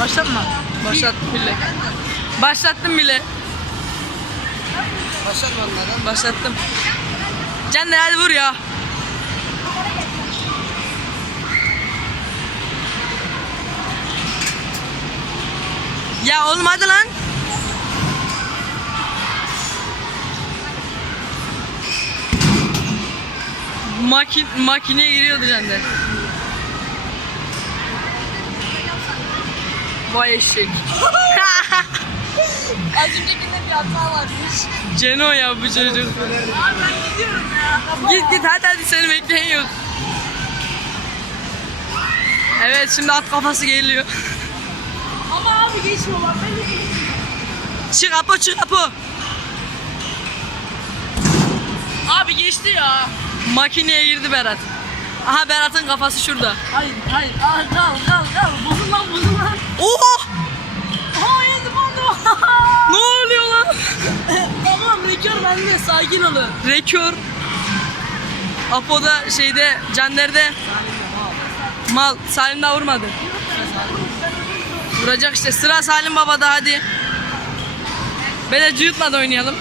Başlatma. Başlattım bile. Başlattım bile. Başlatmadın adam. Başlattım. Caner hadi vur ya. Ya oğlum hadi lan. Makineye giriyordu Caner. Vay eşek. Az öncekinde bir hata varmış. Ceno ya bu çocuk. Abi ben gidiyorum ya. Git hadi seni bekleyin yok. Evet şimdi at kafası geliyor. Ama abi geçmiyor bak. Ben de geçmiyorum. Çık Apo. Abi geçti ya. Makineye girdi Berat. Aha Berat'ın kafası şurada. Hayır. Aa, kal. Bozun lan. Oha! Hayır bandı. Ne oluyor lan? Tamam rekor bende. Sakin olun. Rekor. Apo'da şeyde Caner'de mal. Salim daha vurmadı. Vuracak işte. Sıra Salim Baba'da hadi. Böyle cıyıtla da oynayalım.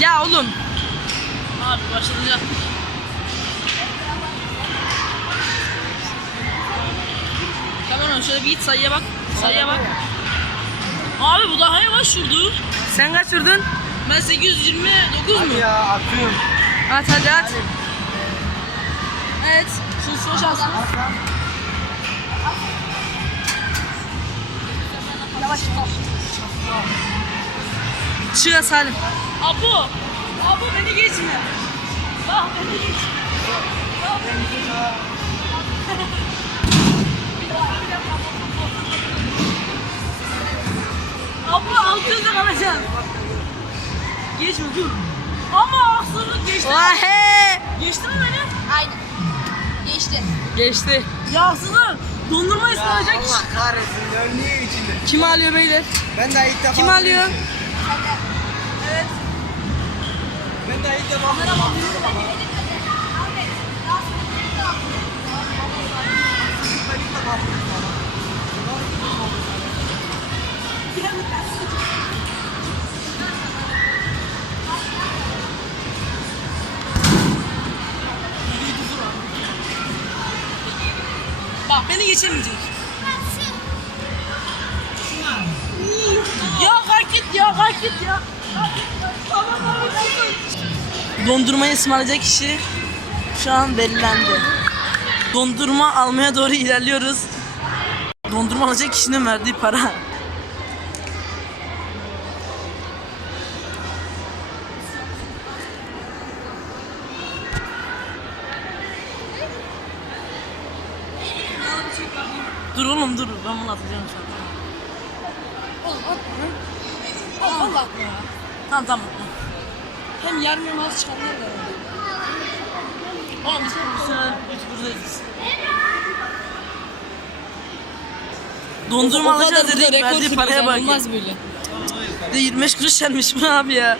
Ya oğlum. Abi başlayacak. Tamam şöyle bir git sayıya bak. Abi bu daha yavaş vurdu. Sen kaç vurdun? Ben 829 mu? Ya atıyorum. At hadi at. Evet. Şu son şansın. Yavaş. Çık Salim. Abu beni geçme. Bak beni geçme. Abu altında kalacaksın. Geçme dur. Ama haksızlık geçti. Vahe! Geçti mi beni? Aynen. Geçti. Geçti. Ya haksızlık. Dondurma ısmarlayacak kişi. Allah kahretsin ya niye içinde? Kim alıyor beyler? Ben daha ilk defa. Kim alıyor? Evet. Ben daha ilk defa. Bak beni geçemeyecek. Ya kalk git ya. Dondurmayı ısmarlayacak kişi şu an belirlendi. Dondurma almaya doğru ilerliyoruz. Dondurma alacak kişinin verdiği para. Dur oğlum dur. Ben bunu atacağım şu an. Allah Tamam. Hem yarım yamalaz çıkanlar var. Oğlum biz bu sene YouTuber'dayız. Dondurma alacağız dedik. Verdiği paraya bak. Olmaz böyle. De 25 kuruş vermiş bu abi ya.